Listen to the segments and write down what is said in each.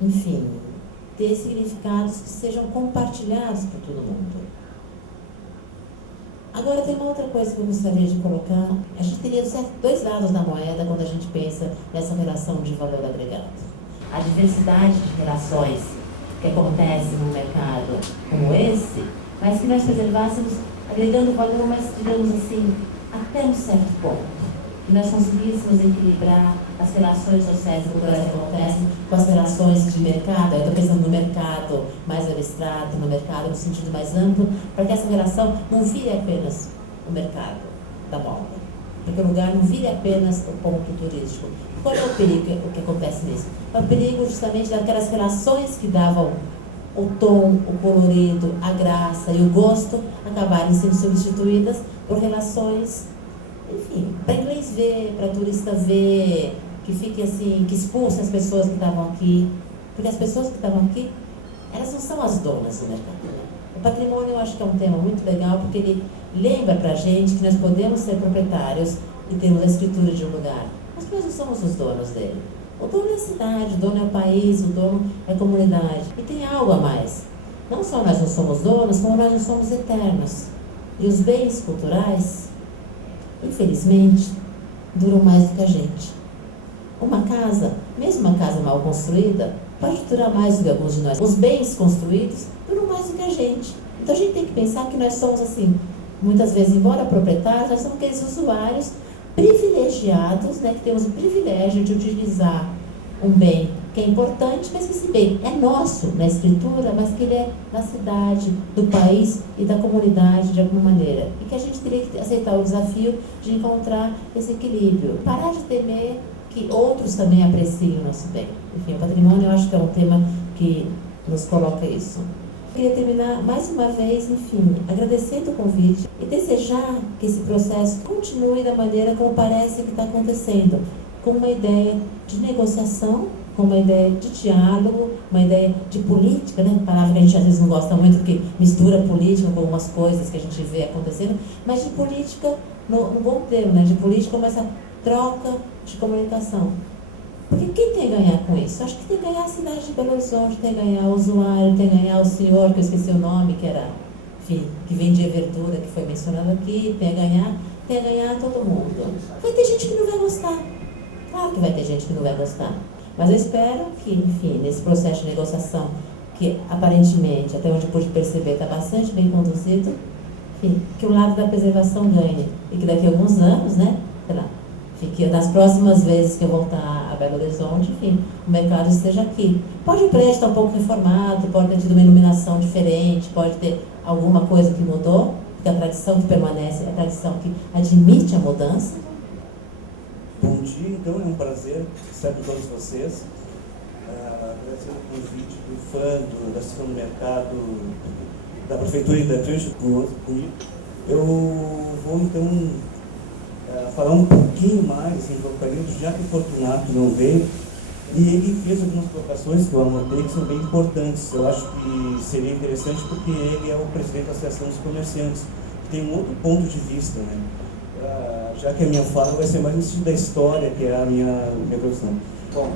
enfim, ter significados que sejam compartilhados por todo mundo. Agora, tem uma outra coisa que eu gostaria de colocar. A gente teria dois lados da moeda quando a gente pensa nessa relação de valor agregado. A diversidade de relações que acontece num mercado como esse, mas que nós preservássemos agregando valor, mas, digamos assim, até um certo ponto. Que nós conseguíssemos equilibrar as relações sociais e culturais que acontecem com as relações de mercado. Eu estou pensando no mercado mais abstrato, no mercado no sentido mais amplo, para que essa relação não vire apenas o mercado da moda. Porque o lugar não vire apenas o ponto turístico. Qual é o perigo que acontece nisso? É o perigo justamente daquelas relações que davam o tom, o colorido, a graça e o gosto acabarem sendo substituídas por relações, enfim, para inglês ver, para turista ver, que fique assim, que expulse as pessoas que estavam aqui. Porque as pessoas que estavam aqui, elas não são as donas do mercado. O patrimônio eu acho que é um tema muito legal, porque ele lembra para a gente que nós podemos ser proprietários e termos a escritura de um lugar. Mas nós não somos os donos dele. O dono é a cidade, o dono é o país, o dono é a comunidade. E tem algo a mais. Não só nós não somos donos, como nós não somos eternos. E os bens culturais, infelizmente, duram mais do que a gente. Uma casa, mesmo uma casa mal construída, pode durar mais do que alguns de nós. Os bens construídos duram mais do que a gente. Então a gente tem que pensar que nós somos assim, muitas vezes, embora proprietários, nós somos aqueles usuários privilegiados, né, que temos o privilégio de utilizar um bem que é importante, mas que esse bem é nosso na escritura, mas que ele é da cidade, do país e da comunidade de alguma maneira. E que a gente teria que aceitar o desafio de encontrar esse equilíbrio. Parar de temer que outros também apreciem o nosso bem. Enfim, o patrimônio eu acho que é um tema que nos coloca isso. Queria terminar mais uma vez, enfim, agradecendo o convite e desejar que esse processo continue da maneira como parece que está acontecendo, com uma ideia de negociação, com uma ideia de diálogo, uma ideia de política, né? Palavra que a gente às vezes não gosta muito porque mistura política com algumas coisas que a gente vê acontecendo, mas de política, no bom termo, né? De política como essa troca de comunicação. Porque quem tem a ganhar com isso? Acho que tem a ganhar a cidade de Belo Horizonte, tem a ganhar o usuário, tem a ganhar o senhor, que eu esqueci o nome, que era, enfim, que vendia verdura, que foi mencionado aqui, tem a ganhar todo mundo. Vai ter gente que não vai gostar. Claro que vai ter gente que não vai gostar. Mas eu espero que, enfim, nesse processo de negociação, que aparentemente, até onde eu pude perceber, está bastante bem conduzido, enfim, que o lado da preservação ganhe. E que daqui a alguns anos, né, sei lá, que nas próximas vezes que eu voltar a Belo Horizonte, enfim, o mercado esteja aqui. Pode o prédio estar um pouco reformado, pode ter tido uma iluminação diferente, pode ter alguma coisa que mudou, porque a tradição que permanece é a tradição que admite a mudança. Bom dia, então, é um prazer estar com todos vocês. Agradecendo o convite do fã da Associação do Mercado, da Prefeitura e da Trânsito comigo. Eu vou, então, falar um pouquinho mais em Valparaíso, já que o Fortunato não veio, e ele fez algumas colocações que eu anotei que são bem importantes. Eu acho que seria interessante porque ele é o presidente da Associação dos Comerciantes, que tem um outro ponto de vista, né? Já que a minha fala vai ser mais no sentido da história, que é a minha profissão. Bom,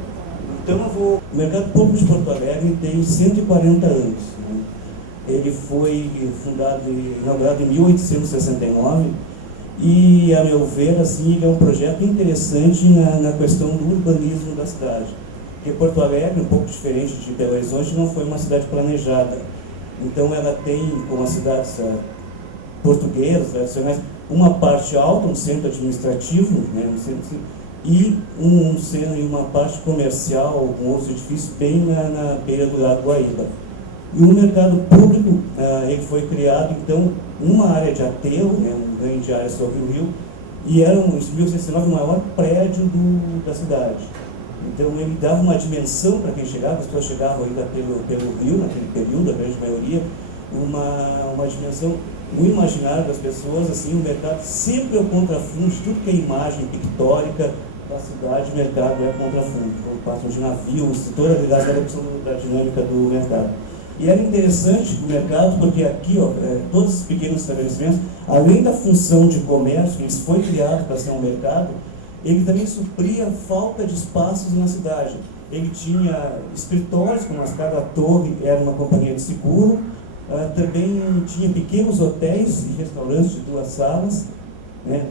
então o Mercado Público de Porto Alegre tem 140 anos. Né? Ele foi inaugurado em 1869, e, a meu ver, assim, ele é um projeto interessante na questão do urbanismo da cidade. Porque Porto Alegre, um pouco diferente de Belo Horizonte, não foi uma cidade planejada. Então ela tem, como as cidades portuguesas, tradicionais, uma parte alta, um centro administrativo, né, e uma parte comercial, com outros edifícios bem na beira do Lago Guaíba. E o mercado público, ele foi criado, então, uma área de aterro, né, um ganho de área sobre o rio, e era, em 1869, o maior prédio da cidade. Então, ele dava uma dimensão para quem chegava, as pessoas chegavam ainda pelo rio, naquele período, a grande maioria, uma dimensão no imaginário das pessoas, assim, o mercado sempre é o contrafundo de tudo que é imagem pictórica da cidade, o mercado é contrafundo. Quando passam de navios, toda a questão da dinâmica do mercado. E era interessante o mercado, porque aqui, todos os pequenos estabelecimentos, além da função de comércio, que foi criado para ser um mercado, ele também supria a falta de espaços na cidade. Ele tinha escritórios, como a Escada Torre era uma companhia de seguro, também tinha pequenos hotéis e restaurantes de 2 salas, né?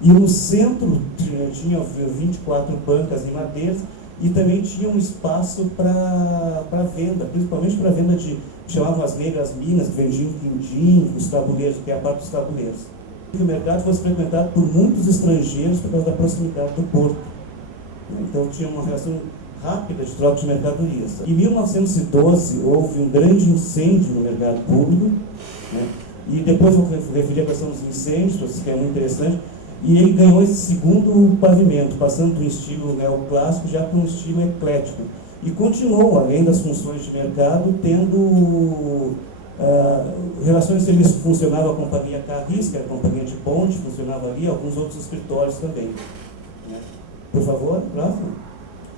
E no centro tinha 24 bancas em madeira e também tinha um espaço para venda, principalmente para venda de, chamavam as negras minas, que vendiam quindim, os tabuleiros, que é a parte dos tabuleiros. E o mercado fosse frequentado por muitos estrangeiros por causa da proximidade do porto. Então tinha uma relação rápida de troca de mercadorias. Em 1912 houve um grande incêndio no mercado público, né? E depois vou referir a questão dos incêndios, que é muito interessante, e ele ganhou esse segundo pavimento, passando do estilo neoclássico já para um estilo eclético. E continuou, além das funções de mercado, tendo relações de serviço. Funcionava a companhia Carris, que era a companhia de ponte, funcionava ali, alguns outros escritórios também. Por favor, próximo.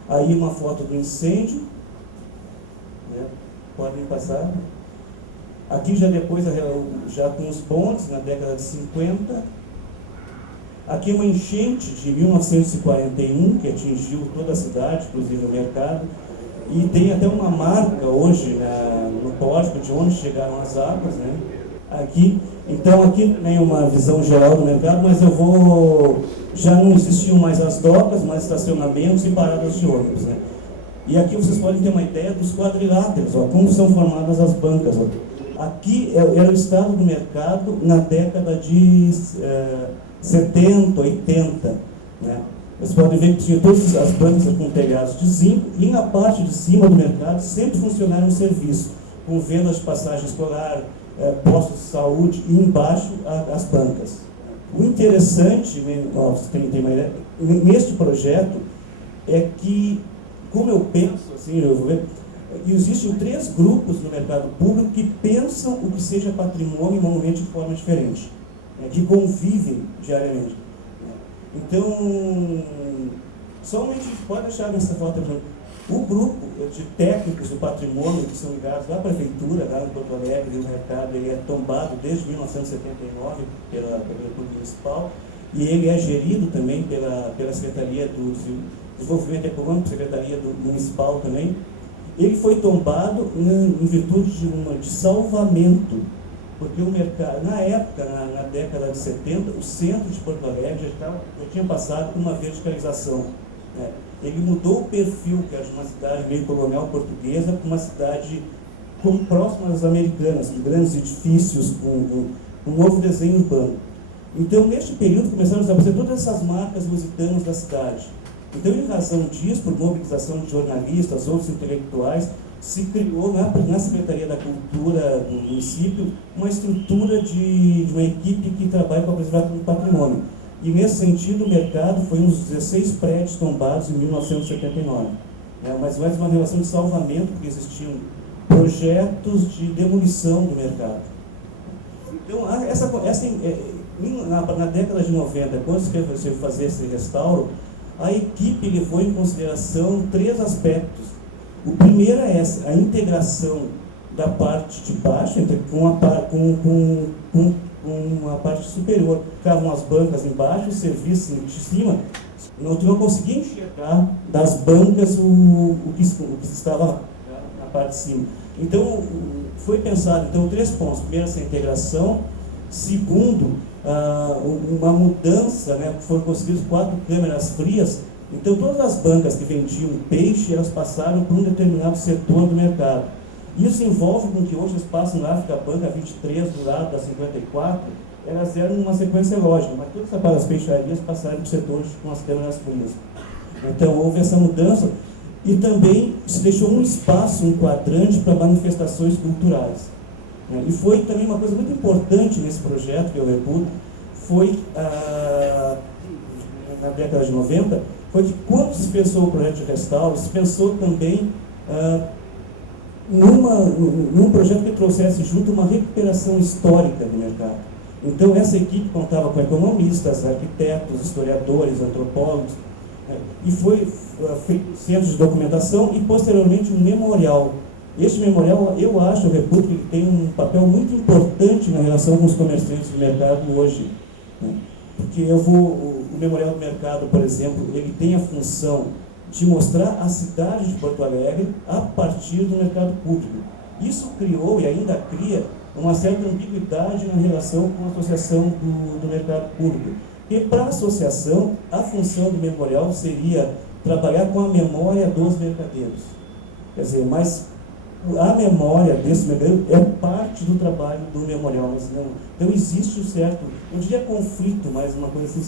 Aí uma foto do incêndio, né? Podem passar. Aqui já depois, já com os bondes, na década de 50. Aqui uma enchente de 1941, que atingiu toda a cidade, inclusive o mercado. E tem até uma marca hoje no pórtico de onde chegaram as águas, né? Aqui, então aqui tem uma visão geral do mercado, mas eu vou... Já não existiam mais as docas, mais estacionamentos e paradas de ônibus, né? E aqui vocês podem ter uma ideia dos quadriláteros, ó, como são formadas as bancas. Ó. Aqui era o estado do mercado na década de 70, 80, né? Vocês podem ver que tinha todas as bancas com telhados de zinco e na parte de cima do mercado sempre funcionaram um serviço, com vendas de passagem escolar, postos de saúde e embaixo as bancas. O interessante, neste projeto, é que, como eu penso, assim, eu vou ver, existem 3 grupos no mercado público que pensam o que seja patrimônio e monumento de forma diferente, né, que convivem diariamente. Então, somente a gente pode achar nessa foto, o grupo de técnicos do patrimônio que são ligados à prefeitura, lá no Porto Alegre, no mercado, ele é tombado desde 1979 pela República Municipal e ele é gerido também pela Secretaria do Desenvolvimento Econômico, Secretaria Municipal também. Ele foi tombado em virtude de salvamento, porque o mercado, na época, na década de 70, o centro de Porto Alegre já tinha passado por uma verticalização, né? Ele mudou o perfil, que era de uma cidade meio colonial portuguesa, para uma cidade próxima às americanas, com grandes edifícios, com um novo desenho urbano. Então, neste período, começaram a aparecer todas essas marcas lusitanas da cidade. Então, em razão disso, por mobilização de jornalistas, outros intelectuais, se criou na Secretaria da Cultura do município uma estrutura de uma equipe que trabalha com a preservação do patrimônio. E, nesse sentido, o mercado foi uns 16 prédios tombados em 1979. Mas mais uma relação de salvamento, porque existiam projetos de demolição do mercado. Então, na década de 90, quando se foi fazer esse restauro, a equipe levou em consideração 3 aspectos. O primeiro é a integração da parte de baixo com a parte superior. Ficavam as bancas embaixo, o serviço de cima. Tu não conseguia enxergar das bancas o que estava na parte de cima. Então, foi pensado 3 pontos. Primeiro, essa integração. Segundo, uma mudança, né? Foram conseguidas 4 câmeras frias. Então, todas as bancas que vendiam peixe, elas passaram por um determinado setor do mercado. Isso envolve com que hoje eles passam lá, fica a banca 23 do lado da 54, elas eram uma sequência lógica, mas todas as peixarias passaram por setores com as câmeras frias. Então, houve essa mudança e também se deixou um espaço, um quadrante para manifestações culturais. E foi também uma coisa muito importante nesse projeto que eu reputo, foi na década de 90, foi que quando se pensou o projeto de restauro, se pensou também num projeto que trouxesse junto uma recuperação histórica do mercado. Então, essa equipe contava com economistas, arquitetos, historiadores, antropólogos, e foi feito centro de documentação e, posteriormente, um memorial. Este memorial, eu acho, eu reputo que ele tem um papel muito importante na relação com os comerciantes do mercado hoje. Porque o Memorial do Mercado, por exemplo, ele tem a função de mostrar a cidade de Porto Alegre a partir do mercado público. Isso criou e ainda cria uma certa ambiguidade na relação com a associação do mercado público. E para a associação, a função do memorial seria trabalhar com a memória dos mercadeiros. Quer dizer, mas a memória desse mercadeiro é parte do trabalho do memorial, mas não. Então existe um certo, eu diria conflito, mas uma coisa assim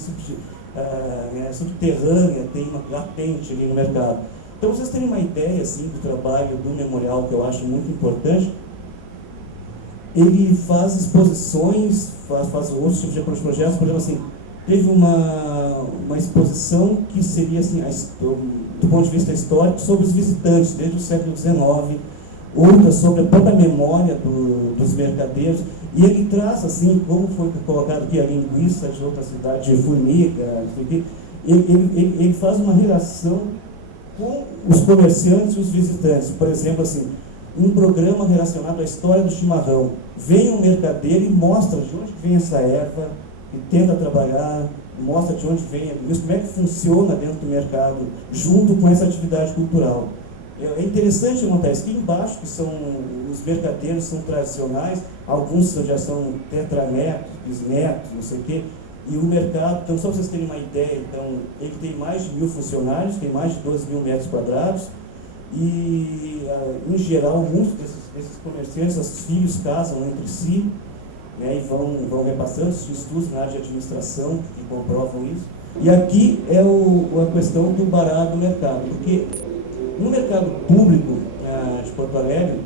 subterrânea, tem uma latente ali no mercado. Então vocês têm uma ideia assim, do trabalho do memorial que eu acho muito importante. Ele faz exposições, faz outros tipos de projetos, por exemplo assim, teve uma exposição que seria assim, do ponto de vista histórico, sobre os visitantes desde o século XIX, outra sobre a própria memória dos mercadeiros, e ele traz, assim, como foi colocado aqui, a linguiça de outra cidade, de Formiga, ele faz uma relação com os comerciantes e os visitantes. Por exemplo, assim, um programa relacionado à história do chimarrão. Vem um mercadeiro e mostra de onde vem essa erva, e tenta trabalhar, mostra de onde vem, como é que funciona dentro do mercado, junto com essa atividade cultural. É interessante notar isso. Aqui embaixo, que são os mercadeiros, são tradicionais, alguns já são tetranetos, bisnetos, não sei o quê, e o mercado, então só para vocês terem uma ideia, então, ele tem mais de 1.000 funcionários, tem mais de 12.000 metros quadrados, e, em geral, muitos desses comerciantes, os filhos casam entre si, né, e vão repassando estudos na área de administração que comprovam isso. E aqui é a questão do barato do mercado, porque no mercado público de Porto Alegre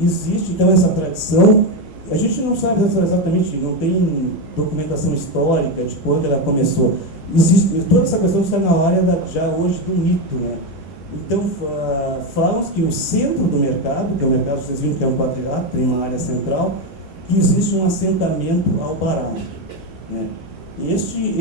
existe então essa tradição. A gente não sabe exatamente, não tem documentação histórica de quando ela começou. Existe, toda essa questão está na área já hoje do mito, né? Então, falam-se que o centro do mercado, que é o mercado, vocês viram que é um quadrilátero, tem uma área central, que existe um assentamento albará, né? Este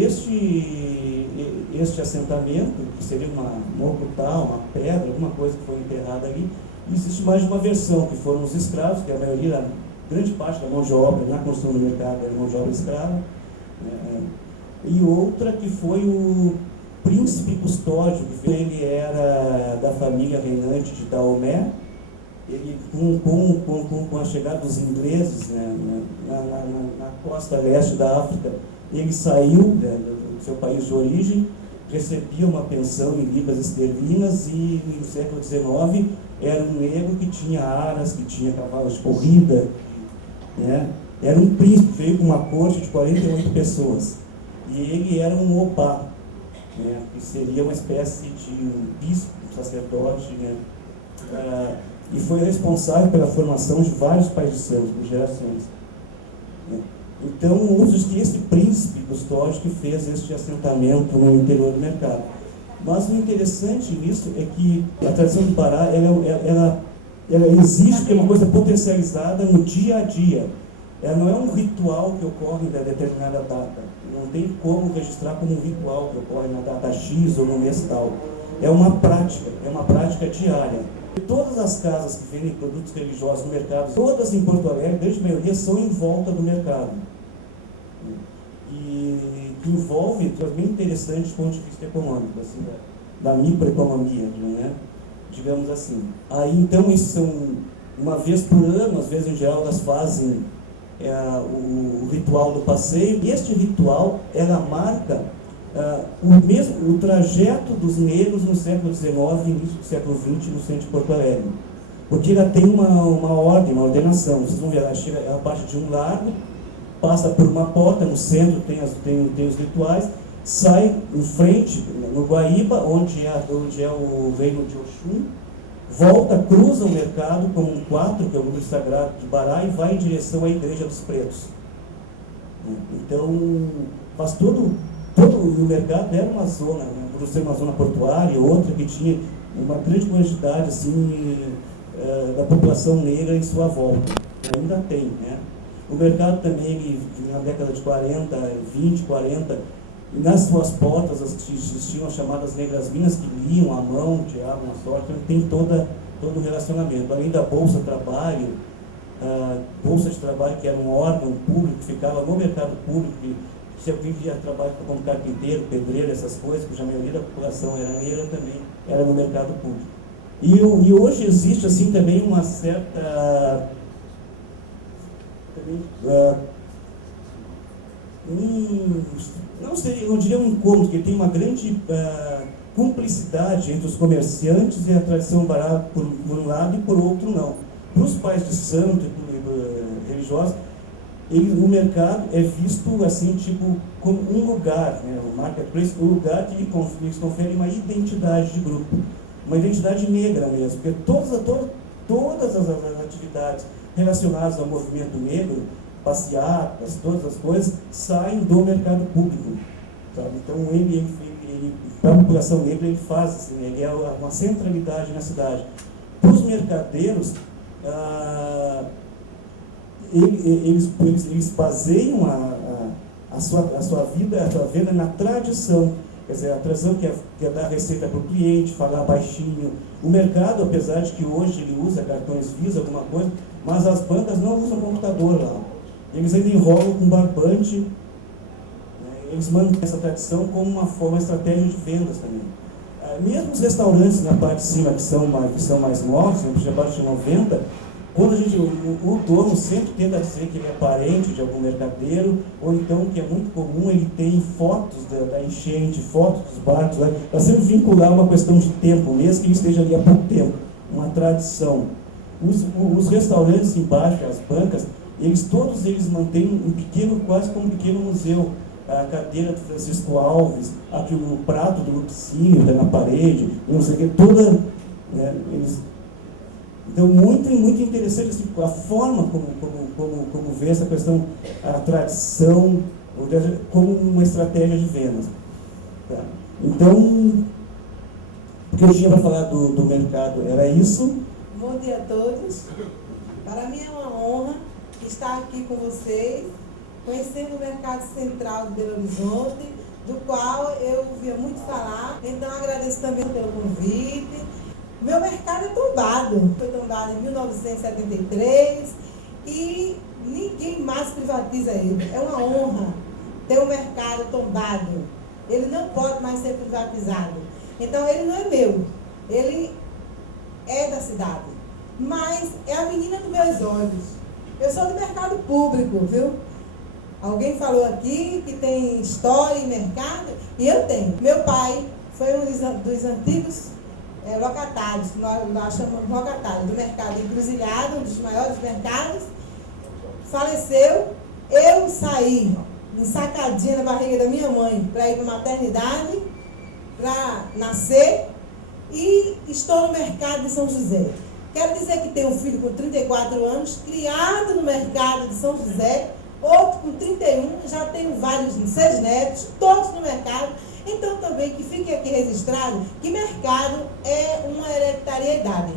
assentamento, que seria um ocultal, uma pedra, alguma coisa que foi enterrada ali, existe mais de uma versão, que foram os escravos, que a maioria, grande parte da mão de obra na construção do mercado era mão de obra escrava, né? E outra que foi o príncipe custódio, que ele era da família reinante de Daomé. Ele, com a chegada dos ingleses, né, na costa leste da África, ele saiu do seu país de origem, recebia uma pensão em libras esterlinas e, no século XIX, era um negro que tinha aras, que tinha cavalos de corrida, né? Era um príncipe, veio com uma corte de 48 pessoas. E ele era um opá, né, que seria uma espécie de um bispo, um sacerdote, né? E foi responsável pela formação de vários pais de santos, por gerações. Então, diz que esse príncipe custódio que fez este assentamento no interior do mercado. Mas o interessante nisso é que a tradição do Pará, ela existe, que é uma coisa potencializada no dia a dia. Ela não é um ritual que ocorre em determinada data. Não tem como registrar como um ritual que ocorre na data X ou no mês tal. É uma prática diária. Todas as casas que vendem produtos religiosos no mercado, todas em Porto Alegre, desde a maioria, são em volta do mercado. E que envolve, é bem interessante do ponto de vista econômico, assim, da microeconomia, né? Digamos assim. Aí, então, isso são uma vez por ano, às vezes, em geral, elas fazem o ritual do passeio. E este ritual, ela marca o trajeto dos negros no século XIX e início do século XX no centro de Porto Alegre. Porque ela tem uma ordem, uma ordenação. Vocês vão ver, ela parte de um lado, passa por uma porta, no centro tem os rituais, sai em frente, no Guaíba, onde é o reino de Oxum, volta, cruza o mercado como um 4, que é o número sagrado de Bará, e vai em direção à Igreja dos Pretos. Então, faz todo o mercado era uma zona, né, por ser uma zona portuária, outra que tinha uma grande quantidade assim, da população negra em sua volta. Ainda tem, né? O mercado também, na década de 40, 20, 40, nas suas portas existiam as chamadas negras minas que liam à mão, tiravam a sorte, então tem todo o relacionamento. Além da Bolsa de Trabalho, que era um órgão público que ficava no mercado público, que se alguém via trabalho como carpinteiro, pedreiro, essas coisas, cuja maioria da população era negra, também era no mercado público. E hoje existe assim também uma certa... não sei, eu diria um encontro, que tem uma grande cumplicidade entre os comerciantes e a tradição barata por um lado e por outro não. Para os pais de santo e religiosos, o mercado é visto assim, tipo, como um lugar, né? O marketplace, um lugar que lhes confere uma identidade de grupo, uma identidade negra mesmo, porque todas as atividades relacionadas ao movimento negro, passeatas, todas as coisas, saem do mercado público, sabe? Então, ele para a população negra, ele faz, assim, ele é uma centralidade na cidade. Para os mercadeiros, eles baseiam a sua vida na tradição. Quer dizer, a tradição que é dar receita para o cliente, falar baixinho. O mercado, apesar de que hoje ele usa cartões Visa, alguma coisa, mas as bancas não usam computador lá. Eles ainda enrolam com barbante, né? Eles mantêm essa tradição como uma estratégia de vendas também. Mesmo os restaurantes na parte de cima, que são mais novos, a partir de 90, quando o dono sempre tenta dizer que ele é parente de algum mercadeiro, ou então, que é muito comum, ele tem fotos da enchente, fotos dos barcos, né? Para sempre vincular uma questão de tempo, mesmo que ele esteja ali há pouco tempo, uma tradição. Os restaurantes embaixo, as bancas, todos eles mantêm quase como um pequeno museu. A cadeira do Francisco Alves, aqui o prato do Lupicínio, na parede, não sei o que, toda... Né, então, muito interessante assim, a forma como vê essa questão, a tradição, como uma estratégia de vendas. Tá? Então, o que eu tinha para falar do mercado era isso. Bom dia a todos. Para mim é uma honra estar aqui com vocês, conhecendo o Mercado Central de Belo Horizonte, do qual eu ouvia muito falar. Então, agradeço também pelo convite. Meu mercado é tombado. Foi tombado em 1973 e ninguém mais privatiza ele. É uma honra ter um mercado tombado. Ele não pode mais ser privatizado. Então, ele não é meu. Ele é da cidade. Mas é a menina dos meus olhos. Eu sou do mercado público, viu? Alguém falou aqui que tem história em mercado, e eu tenho. Meu pai foi um dos antigos locatários, que nós chamamos de locatários, do mercado Encruzilhada, um dos maiores mercados. Faleceu, eu saí ensacadinha na barriga da minha mãe para ir para a maternidade, para nascer, e estou no mercado de São José. Quero dizer que tenho um filho com 34 anos, criado no mercado de São José, outro com 31, já tenho 6 netos, todos no mercado. Então também que fique aqui registrado que mercado é uma hereditariedade.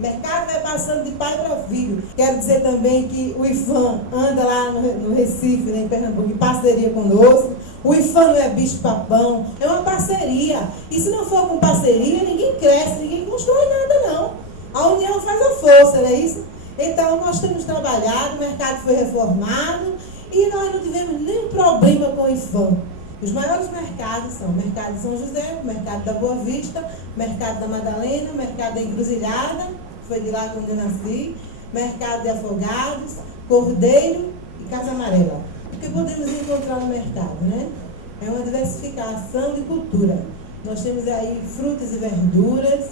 Mercado vai passando de pai para filho. Quero dizer também que o IFAM anda lá no Recife, né, em Pernambuco, em parceria conosco. O IFAM não é bicho-papão, é uma parceria. E se não for com parceria, ninguém cresce, ninguém constrói nada não. A união faz a força, não é isso? Então, nós temos trabalhado, o mercado foi reformado e nós não tivemos nenhum problema com o IFAM. Os maiores mercados são o Mercado de São José, o Mercado da Boa Vista, o Mercado da Madalena, o Mercado da Encruzilhada, que foi de lá quando eu nasci, Mercado de Afogados, Cordeiro e Casa Amarela. O que podemos encontrar no mercado, né? É uma diversificação de cultura. Nós temos aí frutas e verduras,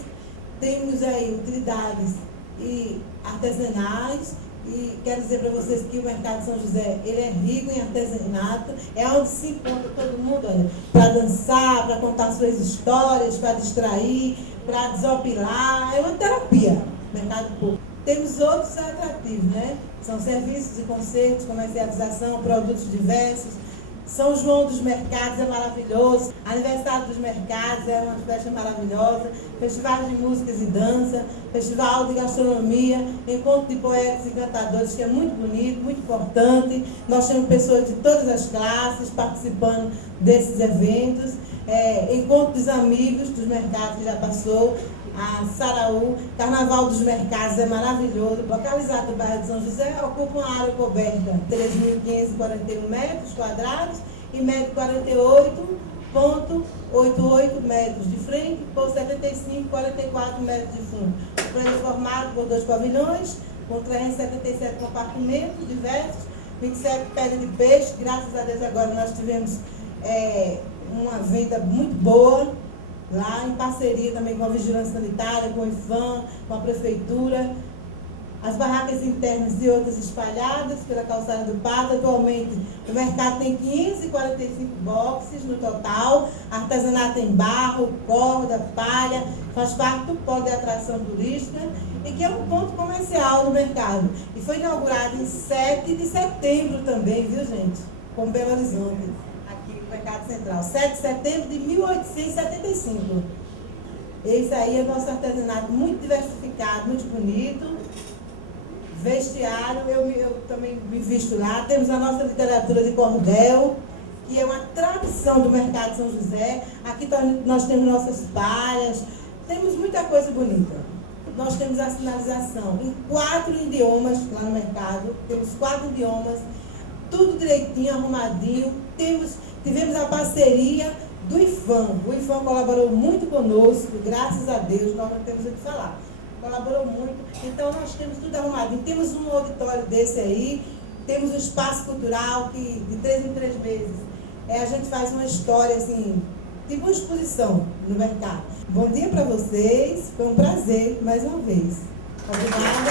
temos aí utilidades e artesanais, e quero dizer para vocês que o Mercado de São José, ele é rico em artesanato, é onde se encontra todo mundo, para dançar, para contar suas histórias, para distrair, para desopilar, é uma terapia, mercado público. Temos outros atrativos, né? São serviços e concertos, comercialização, produtos diversos. São João dos Mercados é maravilhoso, Aniversário dos Mercados é uma festa maravilhosa, Festival de Músicas e Dança, Festival de Gastronomia, Encontro de Poetas e Cantadores, que é muito bonito, muito importante. Nós temos pessoas de todas as classes participando desses eventos. Encontro dos Amigos dos Mercados, que já passou, a Saraú, Carnaval dos Mercados é maravilhoso, localizado no bairro de São José, ocupa uma área coberta de 3.541 metros quadrados e mede 48,88 metros de frente por 75,44 metros de fundo. O prédio é formado por 2 pavilhões, com 377 compartimentos diversos, 27 peles de peixe. Graças a Deus agora nós tivemos uma venda muito boa, lá em parceria também com a Vigilância Sanitária, com o IFAM, com a Prefeitura. As barracas internas e outras espalhadas pela calçada do Pato. Atualmente o mercado tem 545 boxes no total, artesanato em barro, corda, palha, faz parte do polo de atração turística e que é um ponto comercial do mercado. E foi inaugurado em 7 de setembro também, viu gente? Com Belo Horizonte, aqui no Mercado Central. 7 de setembro de 1875. Esse aí é o nosso artesanato muito diversificado, muito bonito. Vestiário, eu também me visto lá. Temos a nossa literatura de cordel, que é uma tradição do Mercado de São José. Aqui nós temos nossas palhas, temos muita coisa bonita. Nós temos a sinalização em 4 idiomas lá no mercado, temos 4 idiomas, tudo direitinho, arrumadinho. Tivemos a parceria do IFAM. O IFAM colaborou muito conosco, graças a Deus, nós não temos o que falar. Colaborou muito, então nós temos tudo arrumadinho. Temos um auditório desse aí, temos um espaço cultural que de 3 em 3 meses a gente faz uma história assim, tipo uma exposição no mercado. Bom dia para vocês, foi um prazer mais uma vez. Obrigada.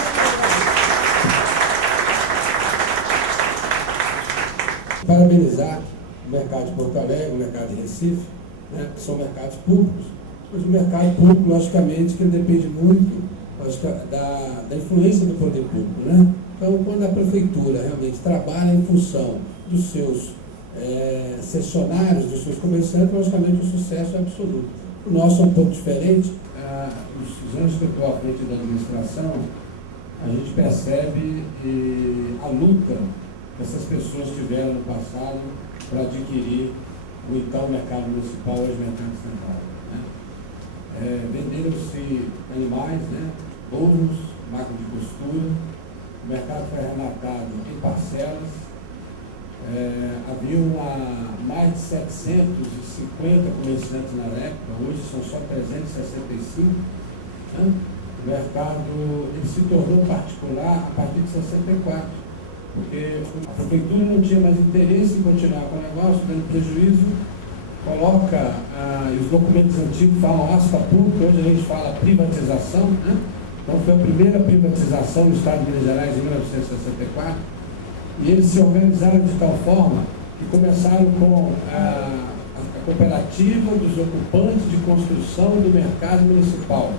Parabenizar o mercado de Porto Alegre, o mercado de Recife, né, que são mercados públicos. Mas o mercado público, logicamente, que ele depende muito da influência do poder público, né? Então, quando a prefeitura realmente trabalha em função dos seus cessionários, dos seus comerciantes, logicamente o sucesso é absoluto. O nosso é um pouco diferente. Os anos que eu estou à frente da administração, a gente percebe a luta que essas pessoas tiveram no passado para adquirir o então mercado municipal, hoje mercado central. Venderam-se animais, né? Burros, máquina de costura, o mercado foi arrematado em parcelas, havia mais de 750 comerciantes na época, hoje são só 365. Né? O mercado ele se tornou particular a partir de 64, porque a prefeitura não tinha mais interesse em continuar com o negócio, dando prejuízo, coloca, os documentos antigos falam aspa pública, hoje a gente fala privatização, né? Então foi a primeira privatização no estado de Minas Gerais em 1964, e eles se organizaram de tal forma que começaram com a cooperativa dos ocupantes de construção do mercado municipal.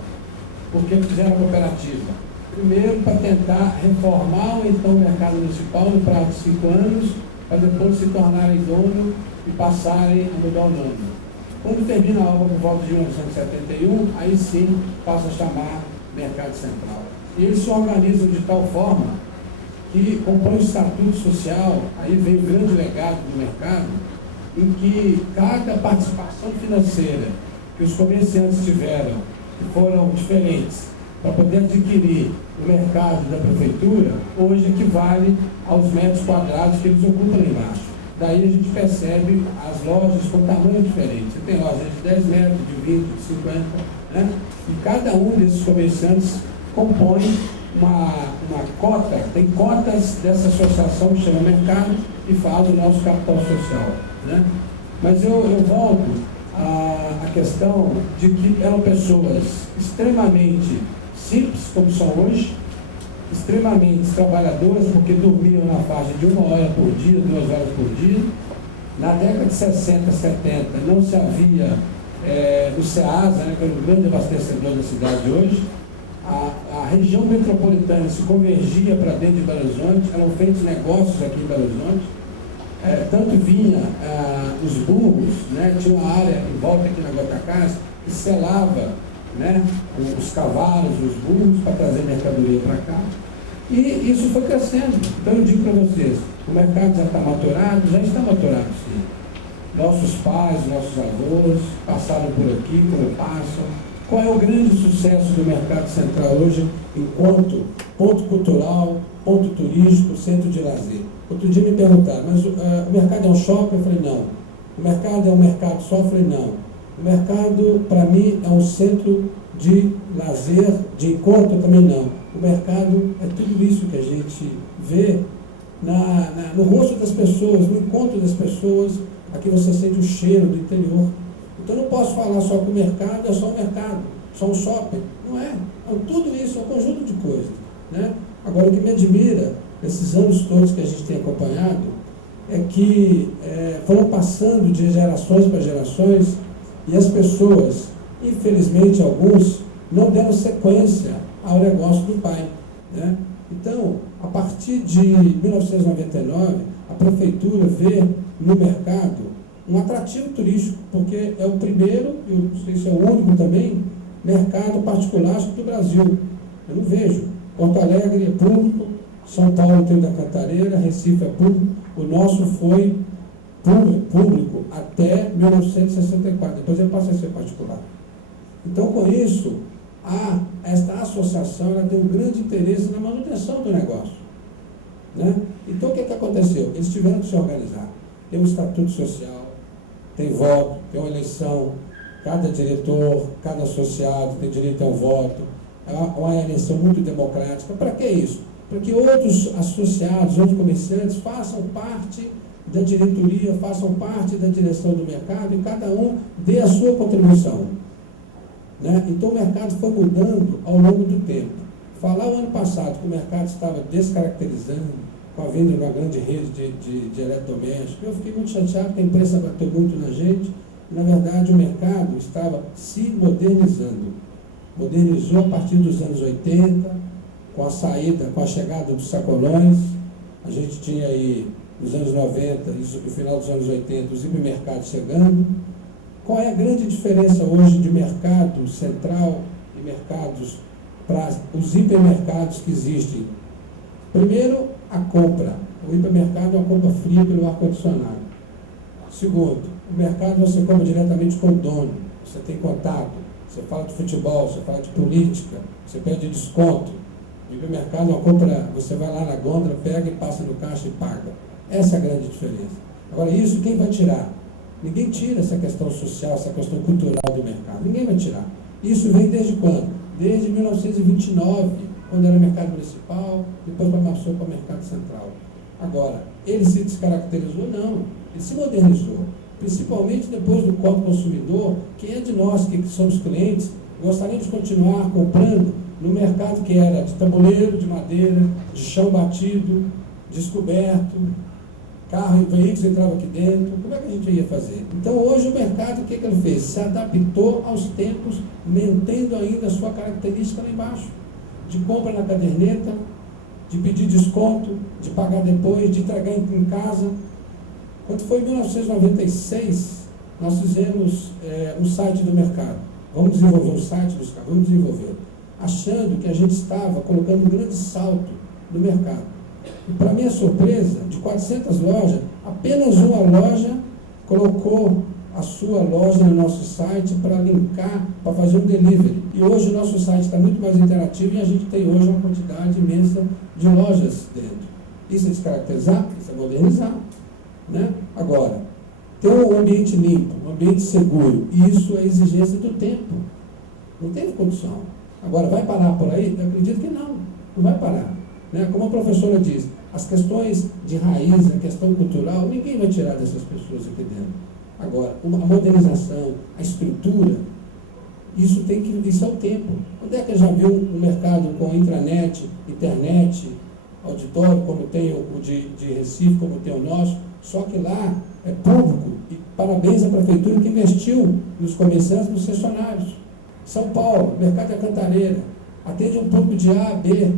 Por que fizeram a cooperativa? Primeiro, para tentar reformar o então mercado municipal no prazo de 5 anos, para depois se tornarem dono e passarem a mudar o nome. Quando termina a obra por volta de 1971, aí sim passa a chamar Mercado Central. E eles se organizam de tal forma que compõe o estatuto social, aí vem o grande legado do mercado, em que cada participação financeira que os comerciantes tiveram, que foram diferentes, para poder adquirir o mercado da prefeitura, hoje equivale aos metros quadrados que eles ocupam lá embaixo. Daí a gente percebe as lojas com tamanho diferente. Você tem lojas de 10 metros, de 20, de 50, né? E cada um desses comerciantes compõe uma cota, tem cotas dessa associação que chama mercado e faz o nosso capital social, né? Mas eu volto à questão de que eram pessoas extremamente simples, como são hoje, extremamente trabalhadoras, porque dormiam na faixa de 1 hora por dia, 2 horas por dia. Na década de 60, 70, não se havia o SEASA, né, que era o grande abastecedor da cidade hoje. A região metropolitana se convergia para dentro de Belo Horizonte, eram feitos negócios aqui em Belo Horizonte. Tanto vinha os burros, né, tinha uma área em volta aqui na Guatacás que selava, né, os cavalos, os burros, para trazer mercadoria para cá. E isso foi crescendo. Então eu digo para vocês, o mercado já está maturado, já está maturado sim. Nossos pais, nossos avós passaram por aqui, como passam. Qual é o grande sucesso do Mercado Central hoje, enquanto ponto cultural, ponto turístico, centro de lazer. Outro dia me perguntaram, mas o mercado é um shopping? Eu falei, não. O mercado é um mercado só? Eu falei, não. O mercado, para mim, é um centro de lazer, de encontro? Também não. O mercado é tudo isso que a gente vê no rosto das pessoas, no encontro das pessoas. Aqui você sente o cheiro do interior. Então, eu não posso falar só que o mercado é só um mercado, só um shopping. Não é. Tudo isso é um conjunto de coisas, né? Agora, o que me admira, esses anos todos que a gente tem acompanhado, é que foram passando de gerações para gerações e as pessoas, infelizmente alguns, não deram sequência ao negócio do pai, né? Então, a partir de 1999, a prefeitura vê no mercado um atrativo turístico, porque é o primeiro, e não sei se é o único também, mercado particular do Brasil. Eu não vejo. Porto Alegre é público, São Paulo tem o da Cantareira, Recife é público. O nosso foi público até 1964, depois ele passa a ser particular. Então, com isso, esta associação ela tem um grande interesse na manutenção do negócio, né? Então, o que aconteceu? Eles tiveram que se organizar. Tem um estatuto social, tem voto, tem uma eleição, cada diretor, cada associado tem direito a um voto, é uma eleição muito democrática. Para que isso? Para que outros associados, outros comerciantes façam parte da diretoria, façam parte da direção do mercado e cada um dê a sua contribuição, né? Então o mercado foi mudando ao longo do tempo. Falar o ano passado que o mercado estava descaracterizando com a vinda de uma grande rede de eletrodomésticos, eu fiquei muito chateado, porque a imprensa bateu muito na gente. Na verdade, o mercado estava se modernizando. Modernizou a partir dos anos 80, com a saída, com a chegada dos sacolões. A gente tinha aí, nos anos 90, isso no final dos anos 80, os hipermercados chegando. Qual é a grande diferença hoje de mercado central e mercados para os hipermercados que existem? Primeiro, a compra. O hipermercado é uma compra fria pelo ar-condicionado. Segundo, o mercado você compra diretamente com o dono, você tem contato, você fala de futebol, você fala de política, você pede desconto. O hipermercado é uma compra, você vai lá na gôndola, pega e passa no caixa e paga. Essa é a grande diferença. Agora, isso quem vai tirar? Ninguém tira essa questão social, essa questão cultural do mercado. Ninguém vai tirar. Isso vem desde quando? Desde 1929, quando era mercado municipal, depois passou para o mercado central. Agora, ele se descaracterizou? Não. Ele se modernizou. Principalmente depois do Código Consumidor, quem é de nós que somos clientes, gostaríamos de continuar comprando no mercado que era de tabuleiro, de madeira, de chão batido, descoberto, carro e veículos entravam aqui dentro. Como é que a gente ia fazer? Então, hoje o mercado, o que ele fez? Se adaptou aos tempos, mantendo ainda a sua característica lá embaixo, de compra na caderneta, de pedir desconto, de pagar depois, de entregar em casa. Quando foi em 1996, nós fizemos um site do mercado. Vamos desenvolver um site dos carros, vamos desenvolver. Achando que a gente estava colocando um grande salto no mercado. E para minha surpresa, de 400 lojas, apenas uma loja colocou a sua loja no nosso site para linkar, para fazer um delivery. E hoje o nosso site está muito mais interativo e a gente tem hoje uma quantidade imensa de lojas dentro. Isso é descaracterizar? Isso é modernizar, né? Agora, ter um ambiente limpo, um ambiente seguro, isso é exigência do tempo. Não teve condição. Agora, vai parar por aí? Eu acredito que não vai parar, né? Como a professora diz, as questões de raiz, a questão cultural, ninguém vai tirar dessas pessoas aqui dentro. Agora, a modernização, a estrutura, isso é o tempo. Onde é que já viu um mercado com intranet, internet, auditório, como tem o de Recife, como tem o nosso, só que lá é público, e parabéns à prefeitura que investiu nos comerciantes, nos funcionários. São Paulo, mercado da Cantareira, atende um público de A a B,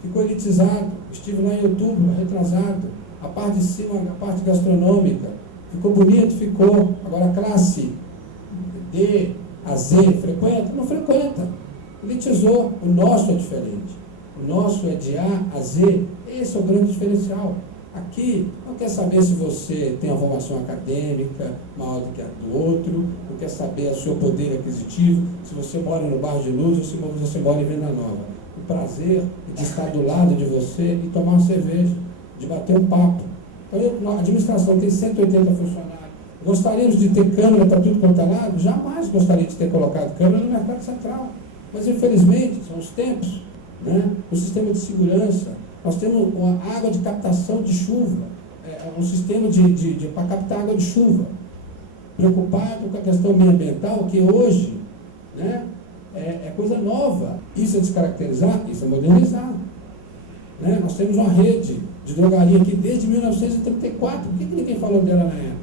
ficou elitizado, estive lá em outubro, retrasado, a parte de cima, a parte gastronômica, ficou bonito, ficou. Agora a classe D a Z, frequenta? Não frequenta, elitizou. O nosso é diferente, o nosso é de A a Z, esse é o grande diferencial. Aqui, não quer saber se você tem uma formação acadêmica maior do que a do outro, não quer saber o seu poder aquisitivo, se você mora no bairro de Luz ou se você mora em Venda Nova. O prazer de estar do lado de você e tomar uma cerveja, de bater um papo. Então, a administração tem 180 funcionários. Gostaríamos de ter câmera para tudo quanto é lado? Jamais gostaria de ter colocado câmera no mercado central. Mas, infelizmente, são os tempos, né? O sistema de segurança. Nós temos uma água de captação de chuva, um sistema para captar água de chuva. Preocupado com a questão ambiental, que hoje, né, é coisa nova. Isso é descaracterizar, isso é modernizar. Né? Nós temos uma rede de drogaria aqui desde 1934. Por que ninguém falou dela na época?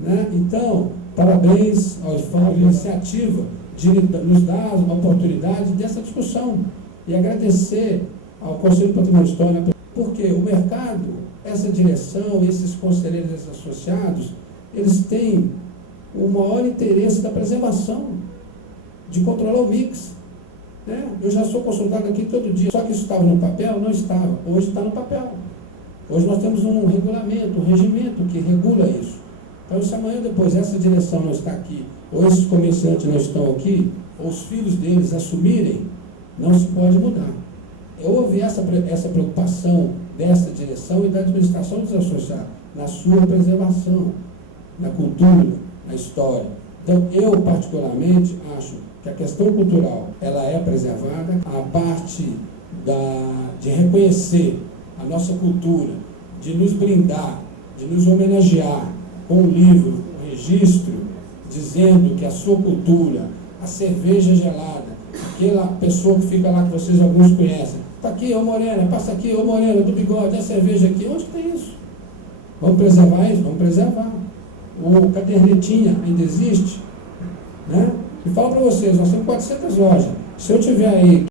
Né? Então, parabéns ao IFAM pela iniciativa de nos dar a oportunidade dessa discussão e agradecer ao Conselho de Patrimônio Histórico, porque o mercado, essa direção, esses conselheiros esses associados, eles têm o maior interesse da preservação, de controlar o mix. Né? Eu já sou consultado aqui todo dia, só que isso estava no papel? Não estava. Hoje está no papel. Hoje nós temos um regulamento, um regimento que regula isso. Então, se amanhã depois essa direção não está aqui, ou esses comerciantes não estão aqui, ou os filhos deles assumirem, não se pode mudar. Houve essa preocupação dessa direção e da administração dos associados na sua preservação, na cultura, na história. Então, eu particularmente acho que a questão cultural ela é preservada, a parte de reconhecer a nossa cultura, de nos brindar, de nos homenagear com um livro, um registro, dizendo que a sua cultura, a cerveja gelada, aquela pessoa que fica lá, que vocês alguns conhecem, está aqui, ô Morena, passa aqui, ô Morena, do bigode, a cerveja aqui, onde tem isso? Vamos preservar isso? Vamos preservar. O cadernetinha ainda existe, né? E falo para vocês, nós temos 400 lojas. Se eu tiver aí